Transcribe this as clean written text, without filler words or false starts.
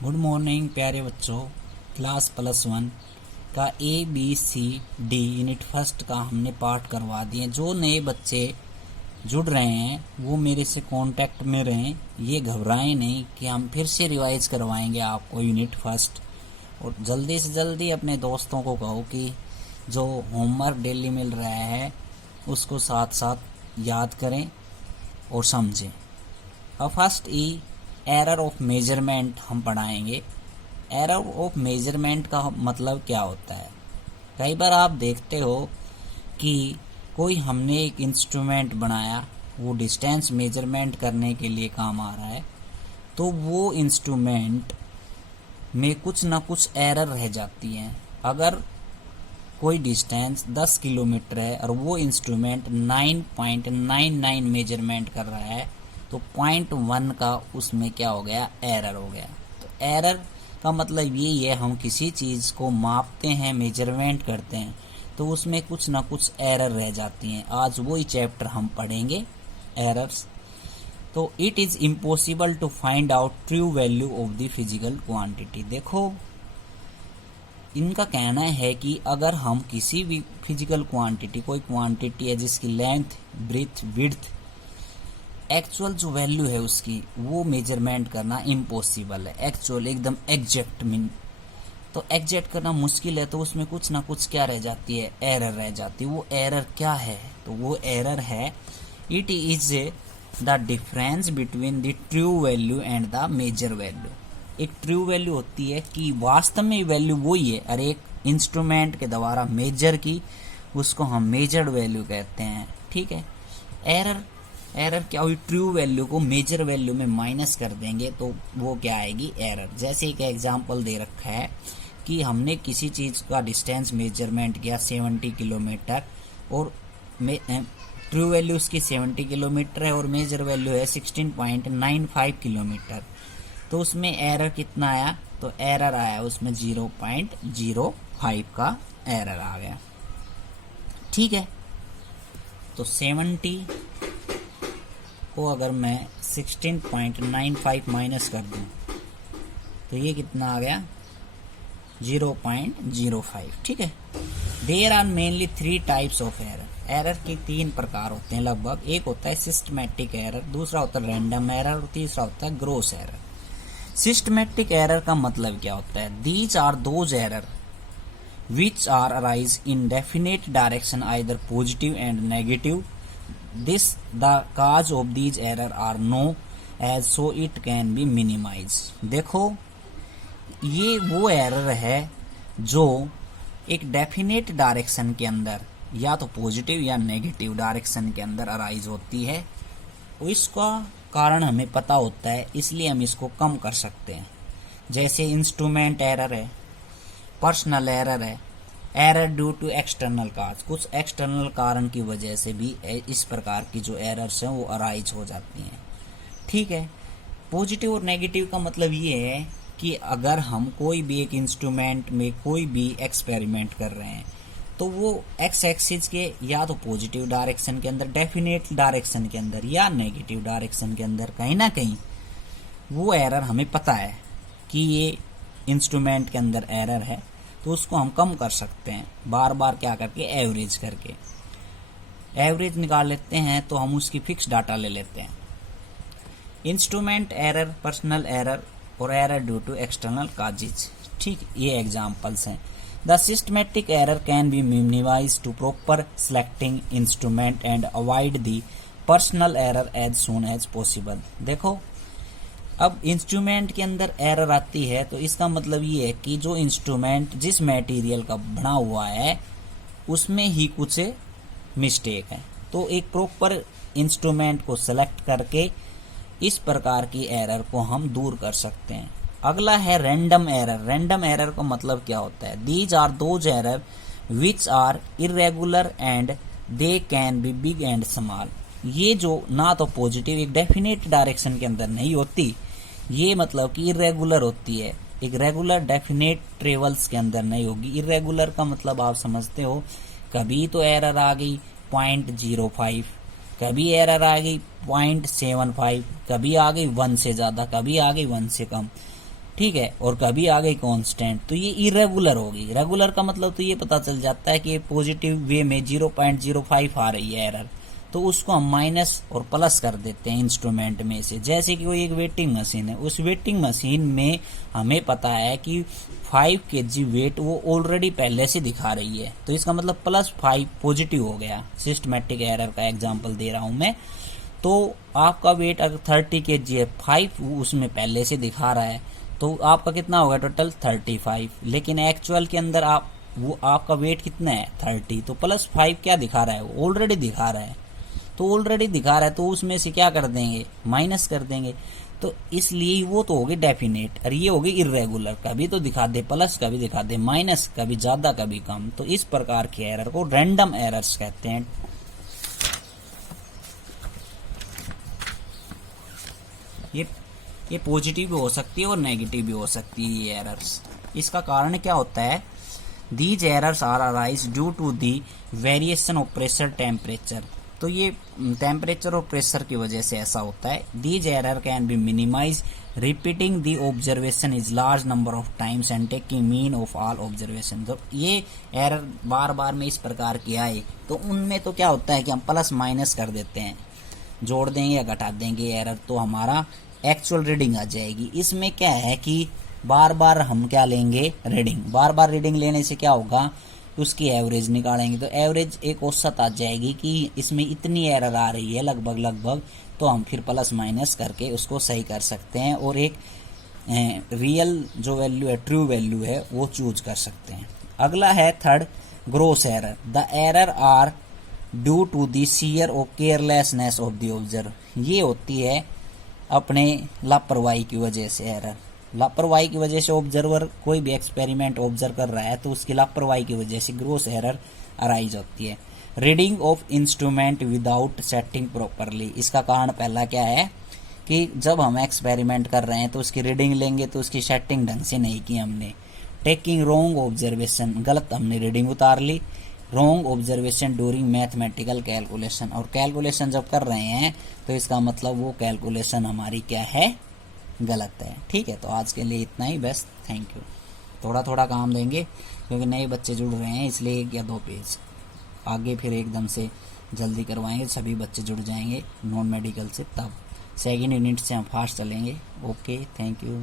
Good morning प्यारे बच्चों। Class +1 का ABCD यूनिट फर्स्ट का हमने पाठ करवा दिए। जो नए बच्चे जुड़ रहे हैं वो मेरे से कांटेक्ट में रहें, ये घबराएं नहीं कि हम फिर से रिवाइज करवाएंगे आपको यूनिट फर्स्ट। और जल्दी से जल्दी अपने दोस्तों को कहो कि जो होमवर्क डेली मिल रहा है उसको साथ साथ याद करें और समझें। अब फर्स्ट एरर ऑफ मेजरमेंट हम पढ़ाएंगे। एरर ऑफ मेजरमेंट का मतलब क्या होता है? कई बार आप देखते हो कि कोई हमने एक इंस्ट्रूमेंट बनाया, वो डिस्टेंस मेजरमेंट करने के लिए काम आ रहा है, तो वो इंस्ट्रूमेंट में कुछ ना कुछ एरर रह जाती हैं। अगर कोई डिस्टेंस 10 किलोमीटर है और वो इंस्ट्रूमेंट 9.99 मेजरमेंट कर रहा है, तो 0.1 का उसमें क्या हो गया? एरर हो गया। तो एरर का मतलब यही है, हम किसी चीज़ को मापते हैं, मेजरमेंट करते हैं, तो उसमें कुछ ना कुछ एरर रह जाती हैं। आज वही चैप्टर हम पढ़ेंगे, एरर्स। तो it is impossible to find out true value of the physical quantity. देखो, इनका कहना है कि अगर हम किसी भी फिजिकल क्वांटिटी, कोई क्वांटिटी है जिसकी लेंथ, ब्रेथ, विड्थ, एक्चुअल जो वैल्यू है उसकी, वो मेजरमेंट करना इम्पॉसिबल है। एक्चुअल एकदम एग्जैक्ट मीन, तो एग्जैक्ट करना मुश्किल है, तो उसमें कुछ ना कुछ क्या रह जाती है? एरर रह जाती है। वो एरर क्या है? तो वो एरर है, it is the difference between the true value and the measure value. एक ट्रू वैल्यू होती है कि वास्तव में वैल्यू वही है, और एक इंस्ट्रूमेंट के द्वारा मेजर की, उसको हम मेजर्ड वैल्यू कहते हैं। ठीक है। एरर क्या हुई? ट्रू वैल्यू को मेजर वैल्यू में माइनस कर देंगे तो वो क्या आएगी? एरर। जैसे एक एग्जांपल दे रखा है कि हमने किसी चीज का डिस्टेंस मेजरमेंट किया 70 किलोमीटर, और ट्रू वैल्यू उसकी 70 किलोमीटर है और मेजर वैल्यू है 16.95 किलोमीटर। तो उसमें एरर कितना आया? तो एरर आया उसमें 0.05 का एरर आ गया। ठीक है। तो 70 को अगर मैं 16.95 माइनस कर दूं तो ये कितना आ गया? 0.05। ठीक है। There are mainly 3 types of error. Error के 3 प्रकार होते हैं लगभग। एक होता है सिस्टमैटिक एरर, दूसरा होता है रैंडम एरर, और तीसरा होता है ग्रोस एरर। सिस्टमैटिक एरर का मतलब क्या होता है? These are those error which are arise in definite direction, either positive and negative. The cause of these error are known as, so it can be minimized. देखो, ये वो error है जो एक डेफिनेट डायरेक्शन के अंदर, या तो पॉजिटिव या नेगेटिव डायरेक्शन के अंदर अराइज होती है। इसका कारण हमें पता होता है, इसलिए हम इसको कम कर सकते हैं। जैसे इंस्ट्रूमेंट एरर है, पर्सनल एरर है, एरर ड्यू टू एक्सटर्नल काज, कुछ एक्सटर्नल कारण की वजह से भी इस प्रकार की जो एरर्स हैं वो अराइज हो जाती हैं। ठीक है। पॉजिटिव और नेगेटिव का मतलब ये है कि अगर हम कोई भी एक इंस्ट्रूमेंट में कोई भी एक्सपेरिमेंट कर रहे हैं, तो वो एक्स एक्सिस के या तो पॉजिटिव डायरेक्शन के अंदर, डेफिनेट डायरेक्शन के अंदर, या नेगेटिव डायरेक्शन के अंदर कहीं ना कहीं वो एरर हमें पता है कि ये इंस्ट्रूमेंट के अंदर एरर है, तो उसको हम कम कर सकते हैं बार बार क्या करके? एवरेज करके। एवरेज निकाल लेते हैं तो हम उसकी फिक्स डाटा ले लेते हैं। इंस्ट्रूमेंट एरर, पर्सनल एरर और error due to external causes. ठीक, ये एग्जांपल्स हैं। The systematic error can be minimise to proper selecting instrument and avoid the personal error as soon as possible. देखो, अब instrument के अंदर एरर आती है तो इसका मतलब ये है कि जो इंस्ट्रूमेंट जिस मटेरियल का बना हुआ है उसमें ही कुछ मिस्टेक है, तो एक प्रॉपर इंस्ट्रूमेंट को सेलेक्ट करके इस प्रकार की एरर को हम दूर कर सकते हैं। अगला है रैंडम एरर। रैंडम एरर का मतलब क्या होता है? These are those error which are irregular and they can be big and small. ये जो ना तो पॉजिटिव एक डेफिनेट डायरेक्शन के अंदर नहीं होती, ये मतलब कि इरेगुलर होती है, एक रेगुलर डेफिनेट ट्रेवल्स के अंदर नहीं होगी। इरेगुलर का मतलब आप समझते हो, कभी तो एरर आ गई 0.05, कभी एरर आ गई 0.75, कभी आ गई 1 से ज्यादा, कभी आ गई 1 से कम। ठीक है, और कभी आ गई कांस्टेंट तो ये इरेगुलर होगी। रेगुलर का मतलब तो ये पता चल जाता है कि पॉजिटिव वे में 0.05 आ रही है एरर, तो उसको हम माइनस और प्लस कर देते हैं इंस्ट्रूमेंट में से। जैसे कि कोई एक वेटिंग मशीन है, उस वेटिंग मशीन में हमें पता है कि 5 kg वेट वो ऑलरेडी पहले से दिखा रही है, तो इसका मतलब +5 पॉजिटिव हो गया। सिस्टमेटिक एरर का एग्जांपल दे रहा हूं मैं। तो आपका वेट अगर 30 kg है, 5 उसमें पहले से दिखा रहा है, तो आपका कितना होगा टोटल 35। लेकिन एक्चुअल के अंदर आपका वेट कितना है 30, तो +5 क्या दिखा रहा है, वो ऑलरेडी दिखा रहा है। तो ऑलरेडी दिखा रहा है तो उसमें से क्या कर देंगे, माइनस कर देंगे। तो इसलिए वो तो होगी डेफिनेट, और ये होगी इरेगुलर, कभी तो दिखा दे प्लस, कभी दिखा दे माइनस, कभी ज्यादा कभी कम। तो इस प्रकार के एरर को रैंडम एरर्स कहते हैं। ये पॉजिटिव भी हो सकती है और नेगेटिव भी हो सकती है ये एरर्स। इसका कारण क्या होता है, these errors are arise due to the variation of pressure temperature. तो ये टेम्परेचर और प्रेशर की वजह से ऐसा होता है। These error can be minimise repeating the observation is large number of times and taking mean of all observation. तो ये एरर बार बार में इस प्रकार की आए तो उनमें तो क्या होता है कि हम प्लस माइनस कर देते हैं, जोड़ देंगे या घटा देंगे एरर, तो हमारा एक्चुअल रीडिंग आ जाएगी। इसमें क्या है कि बार बार हम क्या लेंगे, रीडिंग। बार बार रीडिंग लेने से क्या होगा, उसकी एवरेज निकालेंगे, तो एवरेज एक औसत आ जाएगी कि इसमें इतनी एरर आ रही है लगभग, तो हम फिर प्लस माइनस करके उसको सही कर सकते हैं और एक रियल जो वैल्यू है, ट्रू वैल्यू है, वो चूज कर सकते हैं। अगला है third, gross error. The error are due to the sheer और केयरलेसनेस ऑफ द ऑब्जर्वर। ये होती है अपने लापरवाही की वजह से एरर। लापरवाही की वजह से ऑब्जर्वर कोई भी एक्सपेरिमेंट ऑब्जर्व कर रहा है तो उसकी लापरवाही की वजह से ग्रोस एरर अराइज होती है। Reading of instrument without setting properly. इसका कारण पहला क्या है कि जब हम एक्सपेरिमेंट कर रहे हैं तो उसकी रीडिंग लेंगे तो उसकी सेटिंग ढंग से नहीं की हमने। टेकिंग रॉन्ग ऑब्जर्वेशन, गलत हमने रीडिंग उतार ली। Wrong observation during mathematical calculation, और कैलकुलेशन जब कर रहे हैं तो इसका मतलब वो कैलकुलेशन हमारी क्या है, गलत है। ठीक है, तो आज के लिए इतना ही, बेस्ट, थैंक यू। थोड़ा थोड़ा काम देंगे क्योंकि नए बच्चे जुड़ रहे हैं, इसलिए 1 या 2 पेज आगे फिर एकदम से जल्दी करवाएंगे, सभी बच्चे जुड़ जाएंगे नॉन मेडिकल से, तब सेकेंड यूनिट से हम फास्ट चलेंगे। Okay, thank you.